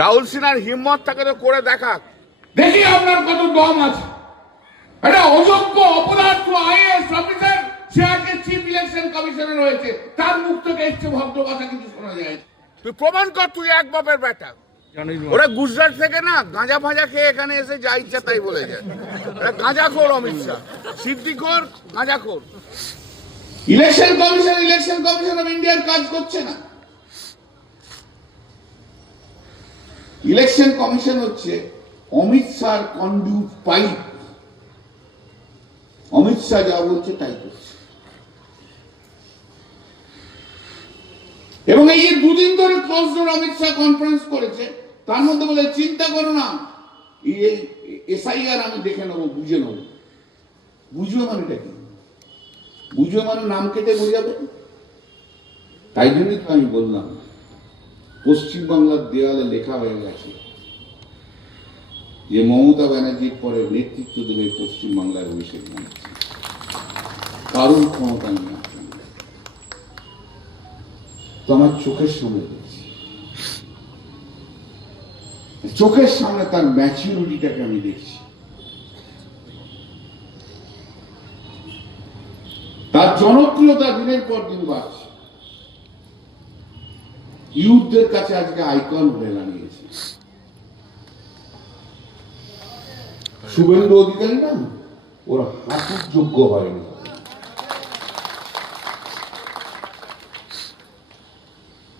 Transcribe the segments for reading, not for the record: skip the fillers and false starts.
রাহুল সিনহার হিম্মত থাকে তো করে দেখা, দেখি আপনার কত দম আছে। একটা অযোগ্য অপদার্থ আইএএস অফিসার, সে আজকে চিফ ইলেকশন কমিশনার হয়েছে, তার মুখ থেকে এসছে ভদ্র কথা কিছু শোনা যায়। তুই প্রমাণ কর তুই এক বাপের বেটা। ওরা গুজরাট থেকে না গাঁজা ফাঁজা খেয়ে এখানে এসে যা ইচ্ছা তাই বলে যায়। গাঁজাখোর অমিত শাহ, সিদ্দিখোর, গাঁজাখোর। ইলেকশন কমিশন অফ ইন্ডিয়ার কাজ করছে না। ইলেকশন কমিশন হচ্ছে অমিত শাহর কন্ডুইট পাইপ। অমিত শাহ যা বলছে তাই করছে। এবং এই যে দুদিন ধরে close door Amit Shah conference করেছে, তার মধ্যে বলে চিন্তা করো না, এসআইআর আমি দেখে নেবো, বুঝে নেবো। বুঝবে মানেটা কি? বুঝবে মানে নাম কেটে বোঝাবে। তাই জন্যই তো আমি বললাম, পশ্চিমবাংলার দেওয়ালে লেখা হয়ে গেছে যে মমতা ব্যানার্জির পরে নেতৃত্ব দেবে পশ্চিমবাংলার অভিষেক ব্যানার্জি। কারণ ক্ষমতা নিয়ে আসেন তো আমার চোখের সামনে দেখছি, চোখের সামনে তার ম্যাচিউরিটিটাকে আমি দেখছি, তার জনপ্রিয়তা দিনের পর দিন বাড়ছে। ইউথদের কাছে আজকে আইকন হয়ে দাঁড়িয়েছে। শুভেন্দু অধিকারী না, ওর হাঁটুর যোগ্য হয়নি।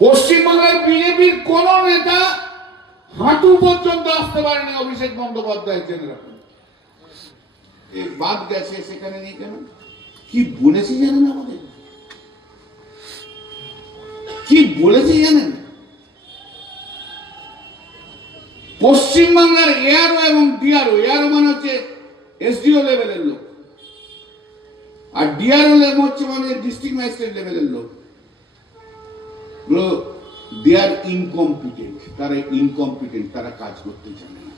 পশ্চিমবাংলার বিজেপির কোন নেতা হাঁটু পর্যন্ত আসতে পারেনি অভিষেক বন্দ্যোপাধ্যায়, জেনে রাখুন। বাদ গেছে সেখানে নেই কেন? কি বলেছে জানেন? আমাদের কি বলেছে জানেন? পশ্চিমবাংলার এআরও এবং ডিআরও, এআরও মানে হচ্ছে এসডিও লেভেলের লোক, আর ডিআরও লেভেল হচ্ছে মানে ডিস্ট্রিক্ট ম্যাজিস্ট্রেট লেভেলের লোক। দে আর ইনকম্পিটেন্ট, তারা ইনকম্পিটেন্ট, তারা কাজ করতে জানে না।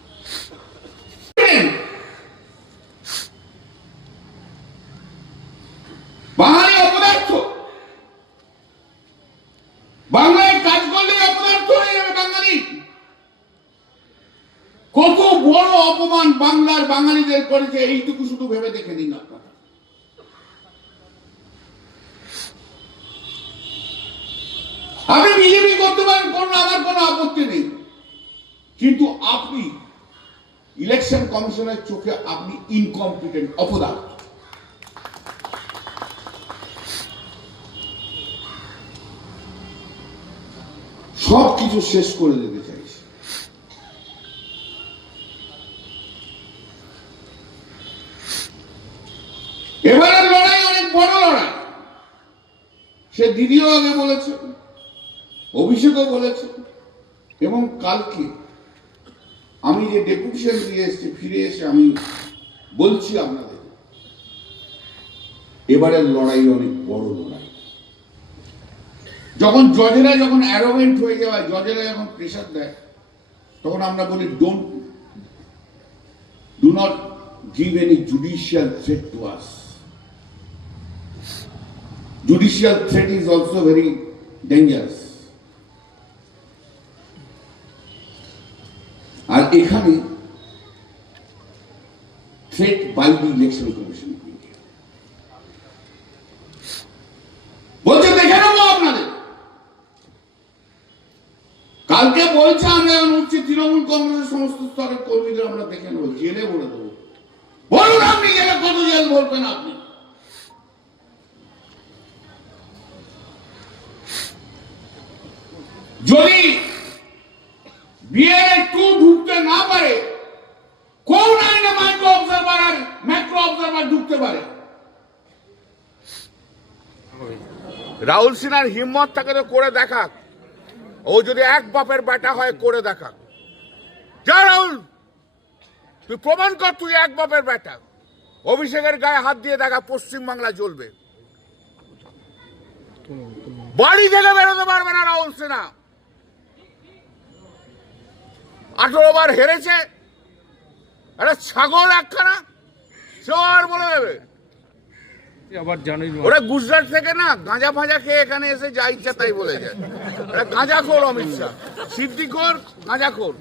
বাঙালি অপদার্থ, বাংলায় কাজ করলে অপদার্থ হয়ে যাবে বাঙালি। কত বড় অপমান বাংলার বাঙালিদের করেছে, এইটুকু শুধু ভেবে দেখে নিন আপনারা। আপনি বিজেপি করতে পারেন, করুন, আমার কোনো আপত্তি নেই, কিন্তু আপনি ইলেকশন কমিশনের চোখে আপনি ইনকম্পিটেন্ট, অপদার্থ। সবকিছু শেষ করে দিতে চাইছে। এবারের লড়াই অনেক বড় লড়াই। সে দিদিও আগে বলেছে, অভিষেকও বলেছে, এবং কালকে আমি যে ডেপুটেশন দিয়ে এসেছি, ফিরে এসে আমি বলছি আপনাদের, এবারের লড়াই অনেক বড় লড়াই। যখন জজেরা যখন অ্যারোগেন্ট হয়ে যাওয়ায়, জজেরা যখন প্রেশার দেয়, তখন আমরা বলি do not give any judicial threat to us. Judicial threat is also very dangerous. আর এখানে threat by the election commission বলছে দেখে নেবো আপনাদের। কালকে বলছে আমরা এখন উঠছি, তৃণমূল কংগ্রেসের সমস্ত স্তরের কর্মীদের আমরা দেখে নেবো, জেলে ভরে দেবো। বলুন আপনি জেলে কত জেল ভরবেন আপনি? যদি বিএলএ 2 ঢুকতে না পারে, কোন আইনে মাইক্রো অবজারভার আর ম্যাক্রো অবজারভার ঢুকতে পারে? রাহুল সিনহার হিম্মত থাকে তো করে দেখা। ও যদি এক বাপের বেটা হয় করে দেখা। যা রাহুল, তুই প্রমাণ কর তুই এক বাপের বেটা। অভিষেকের গায়ে হাত দিয়ে দেখা, পশ্চিমবাংলা জ্বলবে। বাড়ি থেকে বেরোতে পারবে না রাহুল সিনহা। 18 বার হেরেছে, একটা ছাগল একখানা, সে আর বলে দেবে আবার জানুয়ারি ওরা গুজরাট থেকে না গাঁজা ফাঁজা খেয়ে এখানে এসে যা ইচ্ছা তাই বলে যায়। ওরা গাঁজাখোর অমিত শাহ, সিদ্দিখোর, গাঁজাখোর।